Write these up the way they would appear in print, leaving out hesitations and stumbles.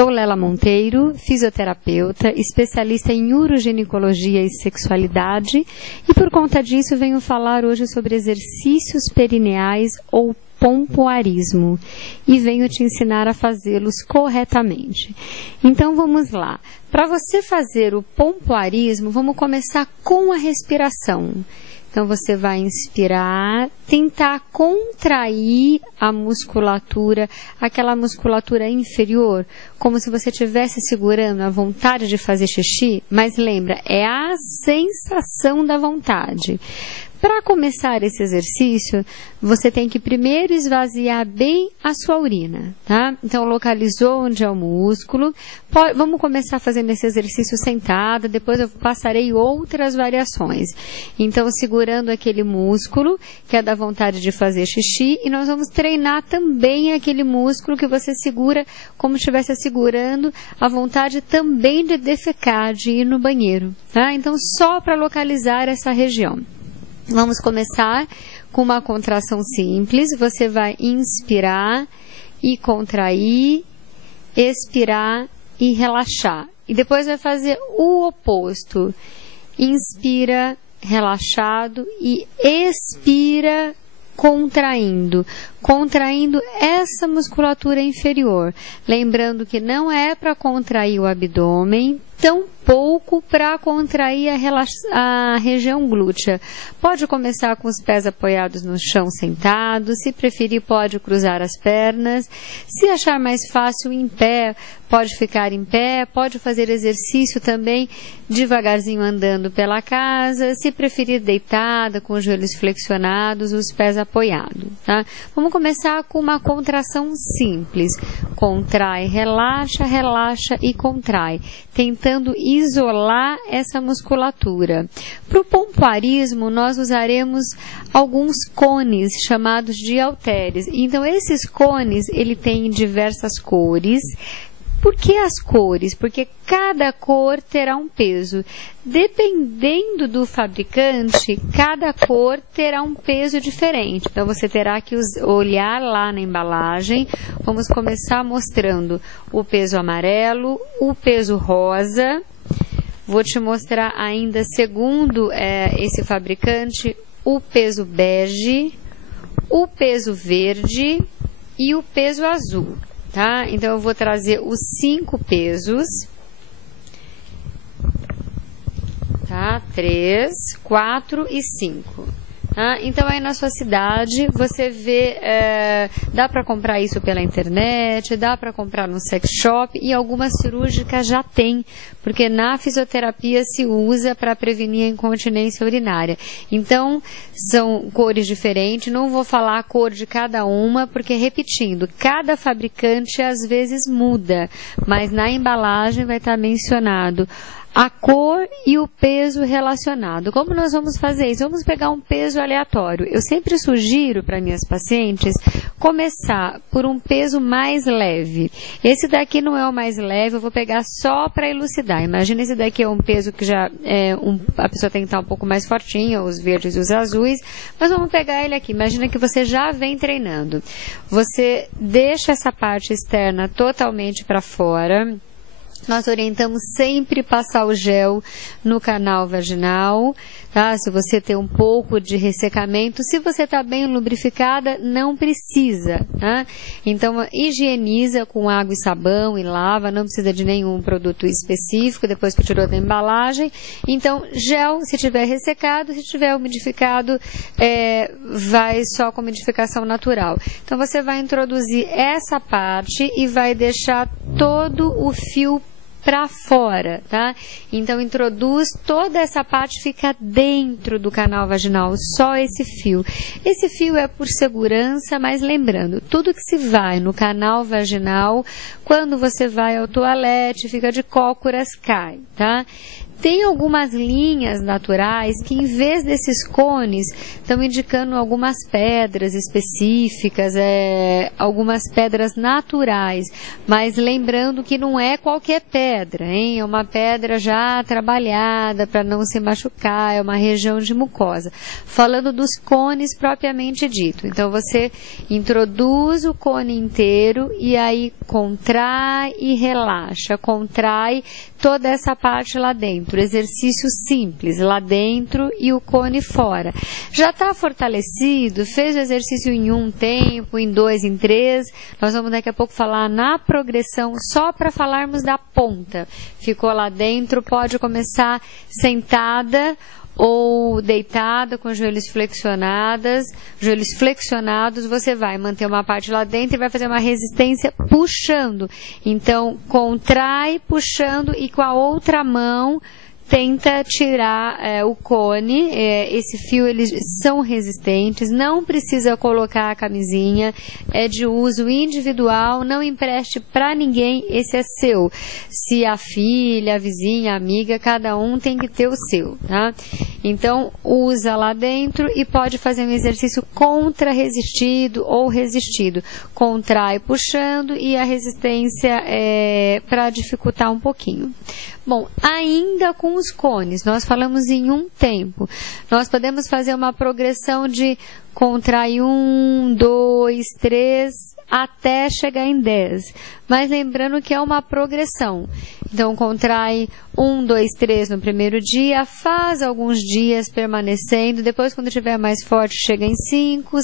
Sou Lela Monteiro, fisioterapeuta, especialista em uroginecologia e sexualidade e por conta disso venho falar hoje sobre exercícios perineais ou pompoarismo e venho te ensinar a fazê-los corretamente. Então vamos lá. Para você fazer o pompoarismo, vamos começar com a respiração. Então você vai inspirar, tentar contrair a musculatura, aquela musculatura inferior, como se você estivesse segurando a vontade de fazer xixi, mas lembra, é a sensação da vontade. Para começar esse exercício, você tem que primeiro esvaziar bem a sua urina, tá? Então, localizou onde é o músculo. Vamos começar fazendo esse exercício sentada, depois eu passarei outras variações. Então, segurando aquele músculo, que é da vontade de fazer xixi, e nós vamos treinar também aquele músculo que você segura, como se estivesse segurando a vontade também de defecar, de ir no banheiro, tá? Então, só para localizar essa região. Vamos começar com uma contração simples. Você vai inspirar e contrair, expirar e relaxar. E depois vai fazer o oposto. Inspira, relaxado e expira, contraindo. Contraindo essa musculatura inferior. Lembrando que não é para contrair o abdômen, tampouco para contrair a região glútea. Pode começar com os pés apoiados no chão sentado, se preferir pode cruzar as pernas, se achar mais fácil em pé, pode ficar em pé, pode fazer exercício também devagarzinho andando pela casa, se preferir deitada, com os joelhos flexionados, os pés apoiados, tá? Vamos começar com uma contração simples. Contrai, relaxa, relaxa e contrai, tentando isolar essa musculatura. Para o pompoarismo, nós usaremos alguns cones chamados de halteres. Então, esses cones, ele tem diversas cores. Por que as cores? Porque cada cor terá um peso. Dependendo do fabricante, cada cor terá um peso diferente. Então, você terá que olhar lá na embalagem. Vamos começar mostrando o peso amarelo, o peso rosa. Vou te mostrar ainda, segundo esse fabricante, o peso bege, o peso verde e o peso azul. Tá? Então, eu vou trazer os 5 pesos, tá? 3, 4 e 5. Tá? Então, aí na sua cidade, você vê, dá para comprar isso pela internet, dá para comprar no sex shop e algumas cirúrgicas já tem, porque na fisioterapia se usa para prevenir a incontinência urinária. Então, são cores diferentes, não vou falar a cor de cada uma, porque, repetindo, cada fabricante às vezes muda, mas na embalagem vai estar mencionado a cor e o peso relacionado. Como nós vamos fazer isso? Vamos pegar um peso aleatório. Eu sempre sugiro para minhas pacientes começar por um peso mais leve. Esse daqui não é o mais leve, eu vou pegar só para elucidar. Imagina, esse daqui é um peso que já a pessoa tem que estar um pouco mais fortinha, os verdes e os azuis, mas vamos pegar ele aqui. Imagina que você já vem treinando. Você deixa essa parte externa totalmente para fora. Nós orientamos sempre passar o gel no canal vaginal, tá? Se você tem um pouco de ressecamento, se você está bem lubrificada, não precisa, tá? Então, higieniza com água e sabão e lava, não precisa de nenhum produto específico, depois que tirou da embalagem. Então, gel, se tiver ressecado, se tiver umidificado, vai só com umidificação natural. Então, você vai introduzir essa parte e vai deixar todo o fio para fora, tá? Então, introduz toda essa parte, fica dentro do canal vaginal, só esse fio. Esse fio é por segurança, mas lembrando, tudo que se vai no canal vaginal, quando você vai ao toalete, fica de cócoras, cai, tá? Tem algumas linhas naturais que, em vez desses cones, estão indicando algumas pedras específicas, algumas pedras naturais, mas lembrando que não é qualquer pedra, hein? É uma pedra já trabalhada para não se machucar, é uma região de mucosa. Falando dos cones propriamente dito. Então, você introduz o cone inteiro e aí contrai e relaxa, contrai toda essa parte lá dentro. Exercício simples, lá dentro e o cone fora. Já está fortalecido, fez o exercício em 1 tempo, em 2, em 3. Nós vamos daqui a pouco falar na progressão, só para falarmos da ponta. Ficou lá dentro, pode começar sentada ou deitada com os joelhos flexionados, você vai manter uma parte lá dentro e vai fazer uma resistência puxando. Então, contrai, puxando e com a outra mão tenta tirar o cone. Esse fio, eles são resistentes, não precisa colocar a camisinha, é de uso individual, não empreste para ninguém, esse é seu. Se a filha, a vizinha, a amiga, cada um tem que ter o seu, tá? Então, usa lá dentro e pode fazer um exercício contra-resistido ou resistido. Contrai puxando e a resistência para dificultar um pouquinho. Bom, ainda com os cones, nós falamos em 1 tempo. Nós podemos fazer uma progressão de contrai 1, 2, 3, até chegar em 10. Mas lembrando que é uma progressão. Então, contrai 1, 2, 3 no primeiro dia, faz alguns dias permanecendo, depois quando estiver mais forte chega em 5,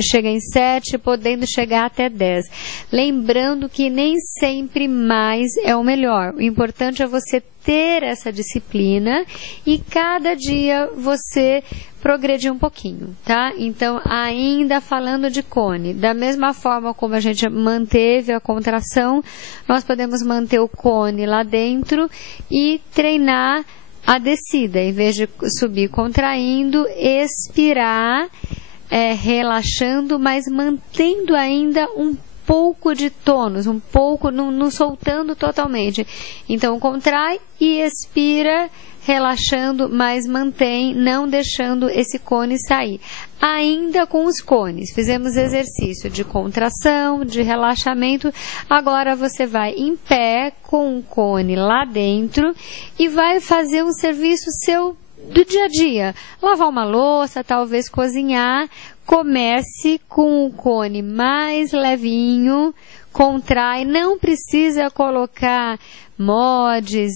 chega em 7, podendo chegar até 10. Lembrando que nem sempre mais é o melhor. O importante é você ter essa disciplina e cada dia você progredir um pouquinho, tá? Então, ainda falando de cone, da mesma forma como a gente manteve a contração, nós podemos manter o cone lá dentro e treinar a descida. Em vez de subir contraindo, expirar, relaxando, mas mantendo ainda um pouco de tônus, um pouco, não soltando totalmente. Então, contrai e expira, relaxando, mas mantém, não deixando esse cone sair. Ainda com os cones, fizemos exercício de contração, de relaxamento. Agora você vai em pé com o cone lá dentro e vai fazer um serviço seu do dia a dia. Lavar uma louça, talvez cozinhar. Comece com o cone mais levinho, contrai, não precisa colocar mods,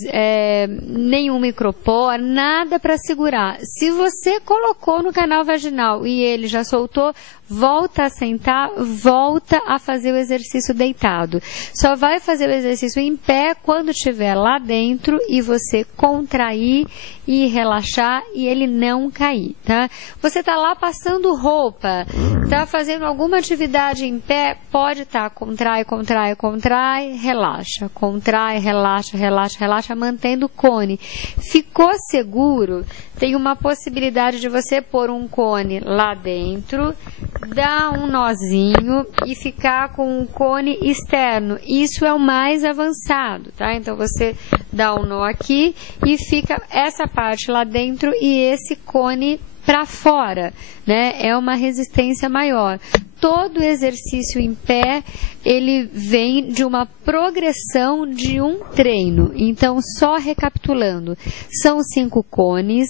nenhum micropor, nada para segurar. Se você colocou no canal vaginal e ele já soltou, volta a sentar, volta a fazer o exercício deitado. Só vai fazer o exercício em pé quando estiver lá dentro e você contrair e relaxar e ele não cair, tá? Você tá lá passando roupa, tá fazendo alguma atividade em pé, pode estar contrai, contrai, contrai, relaxa, contrai, relaxa, relaxa, relaxa, mantendo o cone. Ficou seguro? Tem uma possibilidade de você pôr um cone lá dentro, dar um nozinho e ficar com um cone externo. Isso é o mais avançado, tá? Então, você dá um nó aqui e fica essa parte lá dentro e esse cone para fora, né? É uma resistência maior. Todo exercício em pé, ele vem de uma progressão de um treino. Então, só recapitulando, são 5 cones,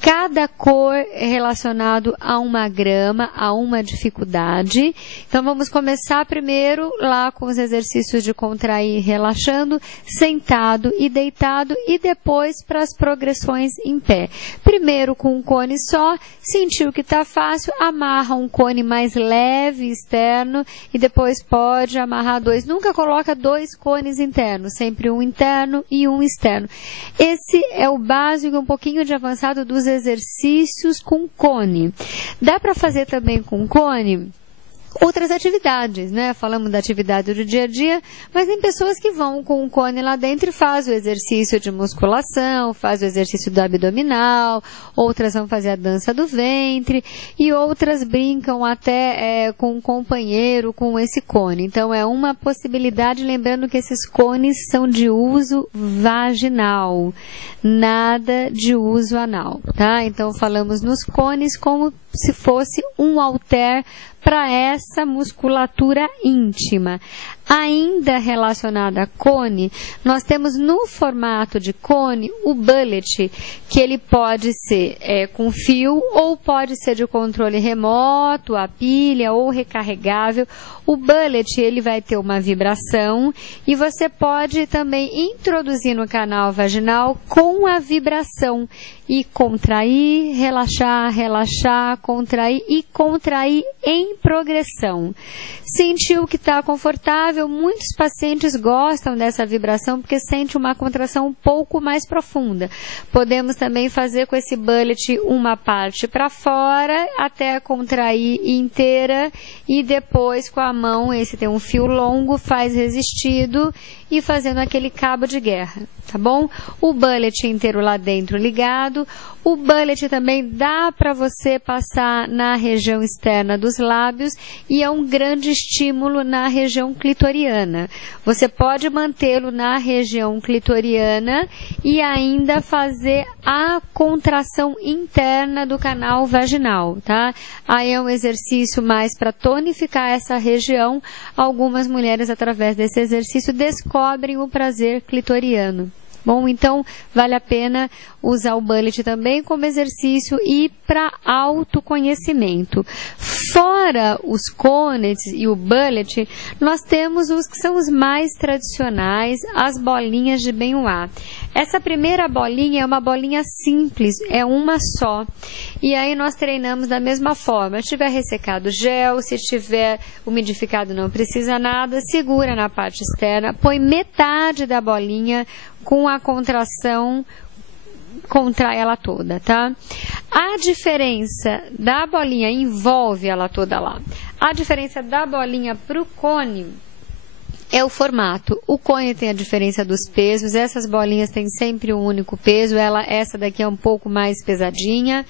cada cor é relacionado a uma grama, a uma dificuldade. Então, vamos começar primeiro lá com os exercícios de contrair relaxando, sentado e deitado, e depois para as progressões em pé. Primeiro com um cone só, sentiu que está fácil, amarra um cone mais leve externo e depois pode amarrar 2. Nunca coloca 2 cones internos, sempre um interno e um externo. Esse é o básico, um pouquinho de avançado dos exercícios com cone. Dá para fazer também com cone outras atividades, né? Falamos da atividade do dia a dia, mas tem pessoas que vão com o cone lá dentro e fazem o exercício de musculação, fazem o exercício do abdominal, outras vão fazer a dança do ventre e outras brincam até com um companheiro com esse cone. Então é uma possibilidade, lembrando que esses cones são de uso vaginal, nada de uso anal, tá? Então falamos nos cones como se fosse um halter para essa musculatura íntima. Ainda relacionada a cone, nós temos no formato de cone o bullet, que ele pode ser com fio ou pode ser de controle remoto, a pilha ou recarregável. O bullet ele vai ter uma vibração e você pode também introduzir no canal vaginal com a vibração e contrair, relaxar, relaxar, contrair e contrair em progressão. Sentiu que está confortável? Muitos pacientes gostam dessa vibração porque sente uma contração um pouco mais profunda. Podemos também fazer com esse bullet uma parte para fora até contrair inteira e depois com a mão, esse tem um fio longo, faz resistido e fazendo aquele cabo de guerra, tá bom? O bullet inteiro lá dentro ligado. O bullet também dá para você passar na região externa dos lábios e é um grande estímulo na região clitoriana. Você pode mantê-lo na região clitoriana e ainda fazer a contração interna do canal vaginal, tá? Aí é um exercício mais para tonificar essa região. Algumas mulheres, através desse exercício, descobrem o prazer clitoriano. Bom, então vale a pena usar o bullet também como exercício e para autoconhecimento. Fora os cones e o bullet, nós temos os que são os mais tradicionais, as bolinhas de Benoit. Essa primeira bolinha é uma bolinha simples, é uma só. E aí nós treinamos da mesma forma. Se estiver ressecado gel, se estiver umidificado não precisa nada, segura na parte externa, põe metade da bolinha com a contração, contrai ela toda, tá? A diferença da bolinha envolve ela toda lá. A diferença da bolinha para o cone é o formato. O cone tem a diferença dos pesos, essas bolinhas têm sempre um único peso, essa daqui é um pouco mais pesadinha.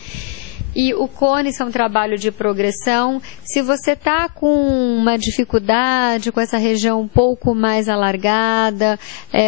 E o cone é um trabalho de progressão. Se você está com uma dificuldade, com essa região um pouco mais alargada,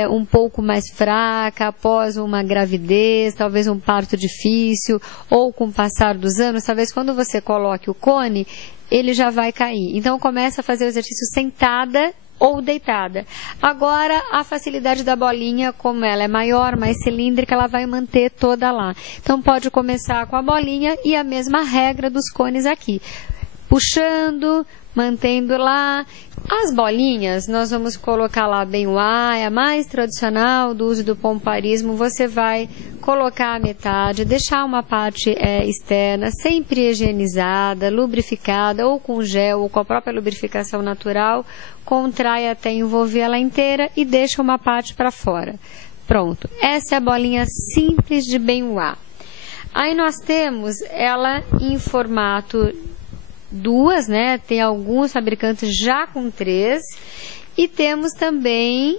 um pouco mais fraca, após uma gravidez, talvez um parto difícil, ou com o passar dos anos, talvez quando você coloque o cone, ele já vai cair. Então, começa a fazer o exercício sentada ou deitada. Agora, a facilidade da bolinha, como ela é maior, mais cilíndrica, ela vai manter toda lá. Então, pode começar com a bolinha e a mesma regra dos cones aqui. Puxando, mantendo lá. As bolinhas, nós vamos colocar lá Benoit, a mais tradicional do uso do pomparismo. Você vai colocar a metade, deixar uma parte externa, sempre higienizada, lubrificada, ou com gel, ou com a própria lubrificação natural. Contrai até envolver ela inteira e deixa uma parte para fora. Pronto. Essa é a bolinha simples de Benoit. Aí nós temos ela em formato duas, né? Tem alguns fabricantes já com 3 e temos também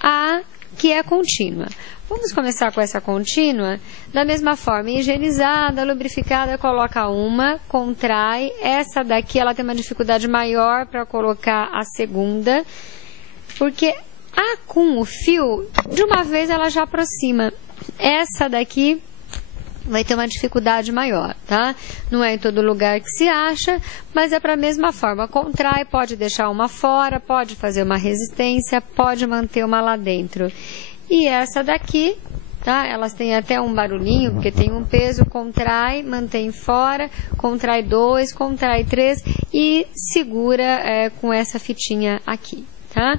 a que é contínua. Vamos começar com essa contínua. Da mesma forma, higienizada, lubrificada, coloca uma, contrai. Essa daqui, ela tem uma dificuldade maior para colocar a segunda, porque com o fio, de uma vez ela já aproxima. Essa daqui vai ter uma dificuldade maior, tá? Não é em todo lugar que se acha, mas é para a mesma forma. Contrai, pode deixar uma fora, pode fazer uma resistência, pode manter uma lá dentro. E essa daqui, tá? Elas têm até um barulhinho, porque tem um peso, contrai, mantém fora, contrai 2, contrai 3 e segura com essa fitinha aqui, tá?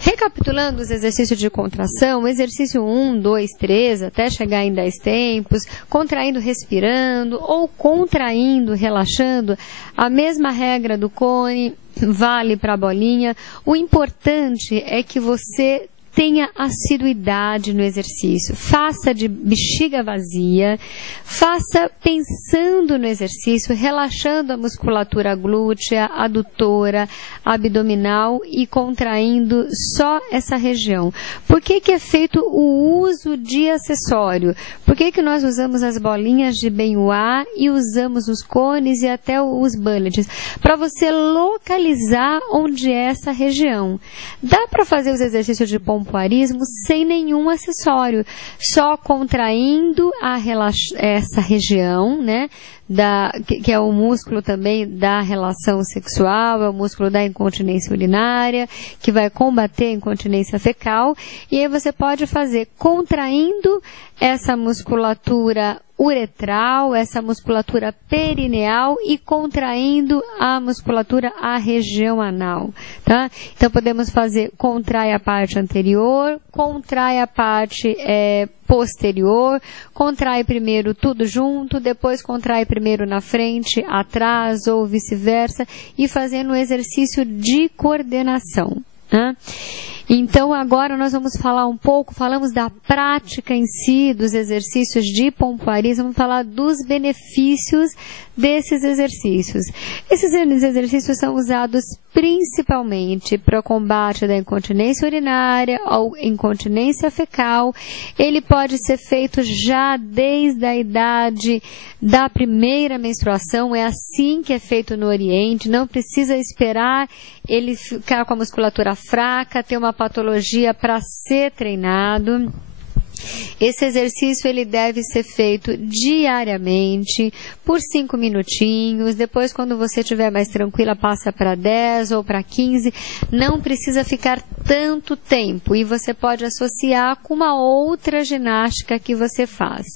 Recapitulando os exercícios de contração, exercício 1, 2, 3, até chegar em 10 tempos, contraindo, respirando, ou contraindo, relaxando, a mesma regra do cone vale para a bolinha. O importante é que você tenha assiduidade no exercício. Faça de bexiga vazia, faça pensando no exercício, relaxando a musculatura glútea, adutora, abdominal e contraindo só essa região. Por que é feito o uso de acessório? Por que nós usamos as bolinhas de Benoit e usamos os cones e até os bullets? Para você localizar onde é essa região. Dá para fazer os exercícios de pompoarismo sem nenhum acessório, só contraindo essa região, né? Que é o músculo também da relação sexual, é o músculo da incontinência urinária, que vai combater a incontinência fecal, e aí você pode fazer contraindo essa musculatura uretral, essa musculatura perineal e contraindo a musculatura, a região anal, tá? Então podemos fazer, contrai a parte anterior, contrai a parte posterior, contrai primeiro tudo junto, depois contrai primeiro na frente, atrás ou vice-versa, e fazendo um exercício de coordenação, né? Então, agora nós vamos falar falamos da prática em si, dos exercícios de pompoarismo, vamos falar dos benefícios desses exercícios. Esses exercícios são usados principalmente para o combate da incontinência urinária ou incontinência fecal. Ele pode ser feito já desde a idade da primeira menstruação, é assim que é feito no Oriente, não precisa esperar ele ficar com a musculatura fraca, ter uma patologia para ser treinado. Esse exercício ele deve ser feito diariamente, por 5 minutinhos, depois quando você estiver mais tranquila passa para 10 ou para 15, não precisa ficar tanto tempo e você pode associar com uma outra ginástica que você faz.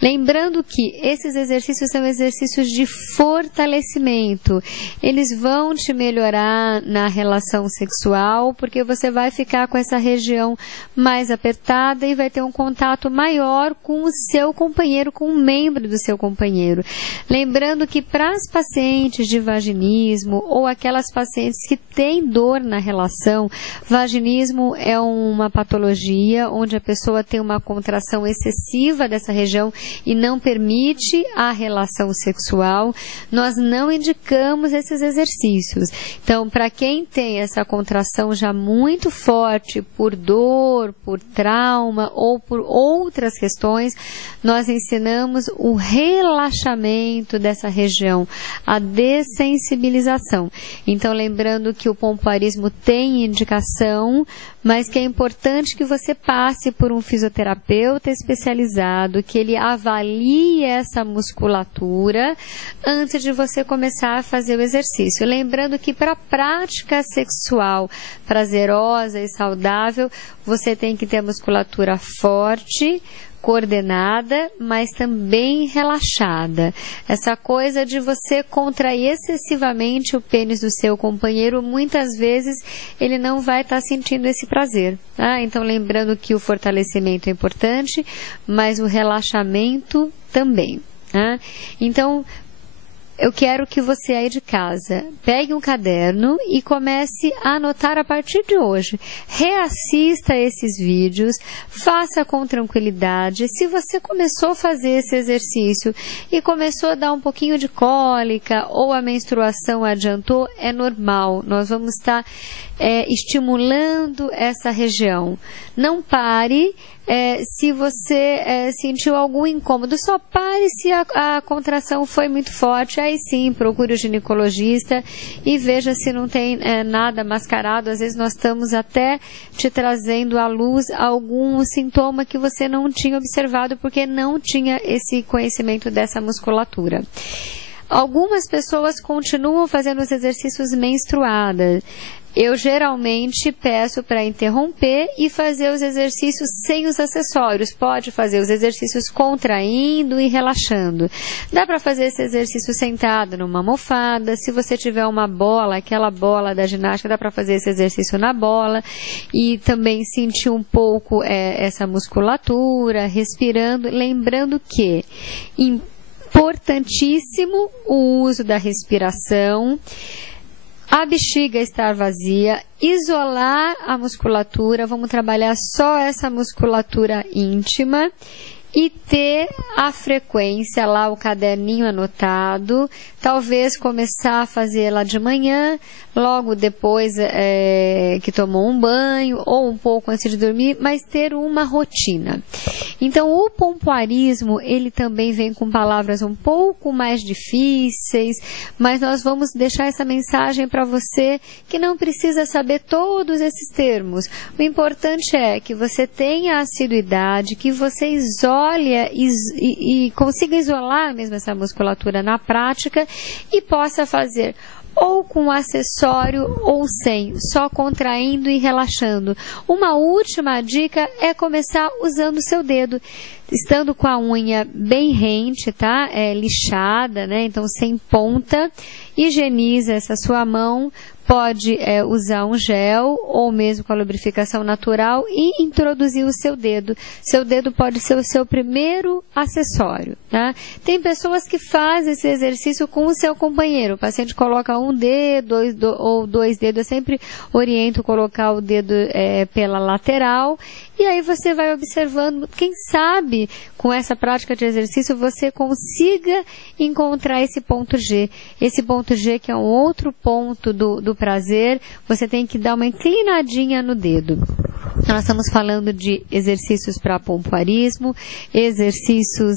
Lembrando que esses exercícios são exercícios de fortalecimento, eles vão te melhorar na relação sexual, porque você vai ficar com essa região mais apertada e vai ter um contato maior com o seu companheiro, com um membro do seu companheiro. Lembrando que para as pacientes de vaginismo ou aquelas pacientes que têm dor na relação, vaginismo é uma patologia onde a pessoa tem uma contração excessiva dessa região e não permite a relação sexual, nós não indicamos esses exercícios. Então, para quem tem essa contração já muito forte por dor, por trauma ou por outras questões, nós ensinamos o relaxamento dessa região, a dessensibilização. Então, lembrando que o pompoarismo tem indicação, mas que é importante que você passe por um fisioterapeuta especializado, que ele avalie essa musculatura antes de você começar a fazer o exercício. Lembrando que para a prática sexual prazerosa e saudável, você tem que ter a musculatura forte, coordenada, mas também relaxada. Essa coisa de você contrair excessivamente o pênis do seu companheiro, muitas vezes ele não vai estar sentindo esse prazer, tá? Então, lembrando que o fortalecimento é importante, mas o relaxamento também, tá? Então, eu quero que você aí de casa pegue um caderno e comece a anotar a partir de hoje. Reassista esses vídeos, faça com tranquilidade. Se você começou a fazer esse exercício e começou a dar um pouquinho de cólica ou a menstruação adiantou, é normal. Nós vamos estar estimulando essa região. Não pare. Se você sentiu algum incômodo, só pare se a contração foi muito forte, aí sim, procure o ginecologista e veja se não tem nada mascarado. Às vezes nós estamos até te trazendo à luz algum sintoma que você não tinha observado porque não tinha esse conhecimento dessa musculatura. Algumas pessoas continuam fazendo os exercícios menstruadas. Eu geralmente peço para interromper e fazer os exercícios sem os acessórios. Pode fazer os exercícios contraindo e relaxando. Dá para fazer esse exercício sentado numa almofada. Se você tiver uma bola, aquela bola da ginástica, dá para fazer esse exercício na bola. E também sentir um pouco essa musculatura, respirando. Lembrando que importantíssimo o uso da respiração. a bexiga estar vazia, isolar a musculatura, vamos trabalhar só essa musculatura íntima e ter a frequência lá, o caderninho anotado, talvez começar a fazer lá de manhã, logo depois que tomou um banho ou um pouco antes de dormir, mas ter uma rotina. Então, o pompoarismo, ele também vem com palavras um pouco mais difíceis, mas nós vamos deixar essa mensagem para você que não precisa saber todos esses termos. O importante é que você tenha assiduidade, que você isole e consiga isolar mesmo essa musculatura na prática e possa fazer ou com acessório ou sem, só contraindo e relaxando. Uma última dica é começar usando o seu dedo, estando com a unha bem rente, tá? Lixada, né? Então sem ponta, higieniza essa sua mão, pode usar um gel ou mesmo com a lubrificação natural e introduzir o seu dedo. Seu dedo pode ser o seu primeiro acessório, tá? Tem pessoas que fazem esse exercício com o seu companheiro. O paciente coloca um dedo ou dois dedos. Eu sempre oriento colocar o dedo pela lateral. E aí você vai observando, quem sabe com essa prática de exercício você consiga encontrar esse ponto G. Esse ponto G que é um outro ponto do prazer, você tem que dar uma inclinadinha no dedo. Nós estamos falando de exercícios para pompoarismo, exercícios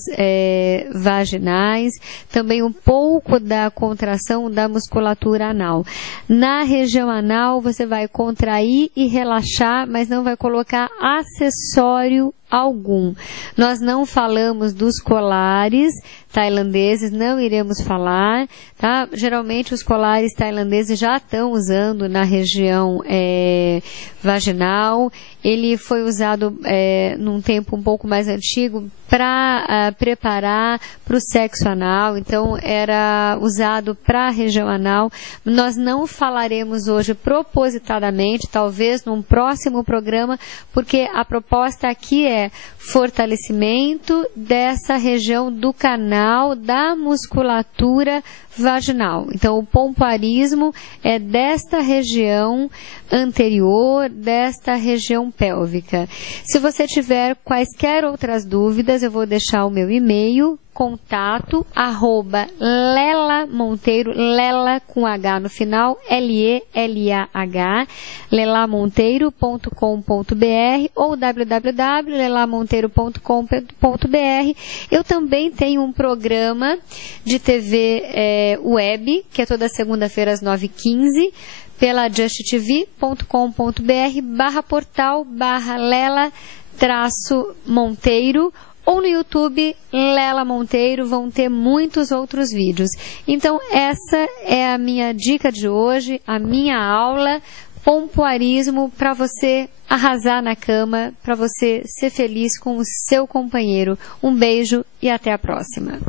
vaginais, também um pouco da contração da musculatura anal. Na região anal você vai contrair e relaxar, mas não vai colocar acessório algum. Nós não falamos dos colares tailandeses, não iremos falar, tá? Geralmente os colares tailandeses já estão usando na região vaginal. Ele foi usado num tempo um pouco mais antigo para preparar para o sexo anal, então era usado para a região anal. Nós não falaremos hoje propositadamente, talvez num próximo programa, porque a proposta aqui é fortalecimento dessa região do canal da musculatura vaginal. Então, o pompoarismo é desta região anterior, desta região pélvica. Se você tiver quaisquer outras dúvidas, eu vou deixar o meu e-mail, contato, @Lela Monteiro, Lela com H no final, L-E-L-A-H, lelamonteiro.com.br ou www.lelamonteiro.com.br. Eu também tenho um programa de TV web, que é toda segunda-feira às 9h15, pela justtv.com.br/portal/Lela-Monteiro, ou no YouTube, Lela Monteiro, vão ter muitos outros vídeos. Então, essa é a minha dica de hoje, a minha aula, pompoarismo, para você arrasar na cama, para você ser feliz com o seu companheiro. Um beijo e até a próxima.